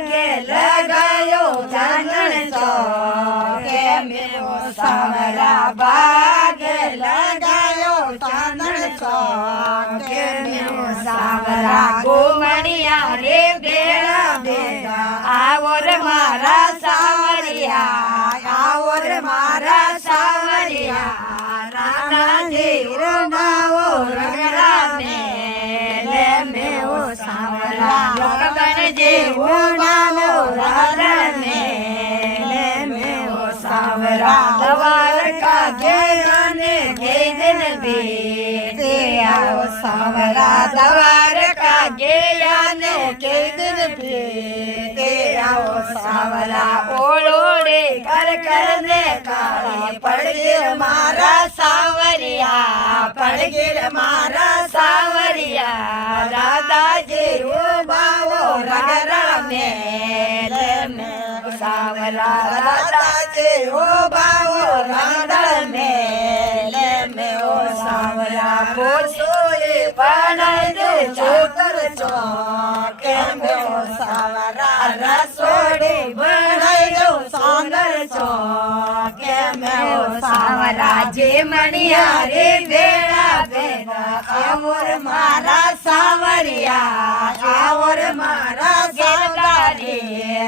બાગે લગાયો ચાંદણ ચોકે મેવો સાવરા બાગે લગાયો ચાંદણ ચોકે મેવો સાવરા ઘુમણિયા રે ભેળા ભેગા આવો રે મારા સાવરિયા આવો રે મારા સાવરિયા રાધાજી રંગાવો રંગડા મેલે મેવો સાવરા લોકગણ જેવો ગાલો રાધા મેલે મેવો સાવરા દ્વારકા ગેને ગેદન બેતે આવો સાવરા દ્વારકા ગેયાને ગેદન બેતે આવો સાવરા ઓળોડે કર કર ને કાળે પડગીર મારા સાવરિયા પડગીર મારા સાવરિયા દાદાજી બાવો રગરા મેલે મેવો સાવરા દાદાજી બાવો રગરા મેલે મેવો સાવરા પોછોએ બનાઈ દે ચોકર ચોકે મેવો સાવરા રસોડી બનાઈ દો સાંગર ચોકે મેવો સાવરા જે મણિયા રે ભેળા ભેગા આવોર મારા સાવરિયા આવોર મારા સાવરા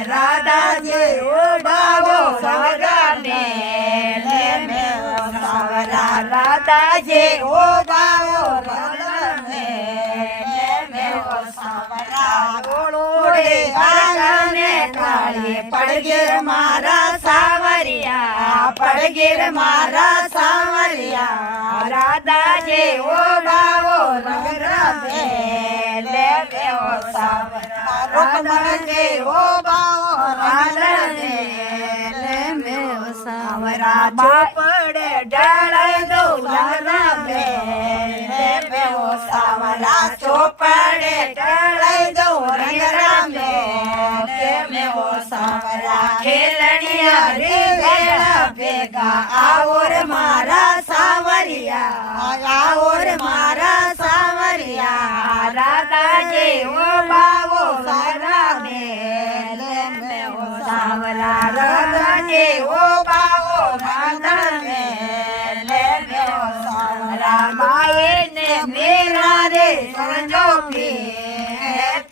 રાધા જે ઓડાવો સાવરા મેલે મેવો સાવરા રાધા જે ઓડાવો રાધા મેલે મેવો સાવરા ઓળોડે આંગણે કાળે પડગીર મારા સાવરિયા પડગીર મારા સાવરિયા રાધા જે ઓડાવો રંગરા મેલે મેવો સાવરા રાધા જે ઓડાવો રંગરા મેલે મેવો સાવરા ચોપડે ડાળ દો રંગરા મેલે મેવો સાવરા ચોપડે ડાળ દો રંગરા મેલે મેવો સાવરા ખેલણિયા રે ભેળા ભેગા આવો રે મારા સાવરિયા આવો રે મારા સાવરિયા રાધા જેવો બાવો સારા મેલે મેવો સાવરા રાધા જેવો બાવો રાધા મેલે મેવો સાવરા માએ ને મેરા રે સમજો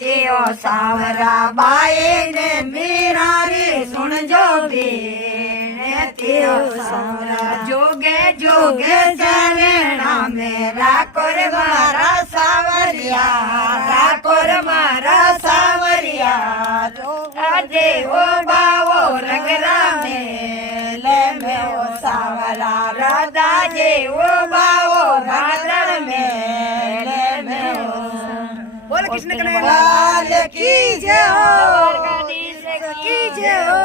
તેઓ સાવરા બાએ ને મેરા રે સુણજો ભીને તેઓ સાવરા જોગે જોગે ચરણા મેરા કોર મારા સાવરિયા રાકોર મારા સાવરિયા દેવો બાવો રંગરા મેલે મેવો સાવરા રાધા જેવો બાવો રાધા મેલે મેવો બોલ કૃષ્ણ કનૈયા की जय हो की जय हो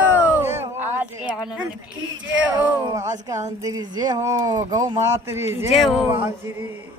आज के आनंद की जय हो आज का अंतरी जय हो गौ मातरी जय हो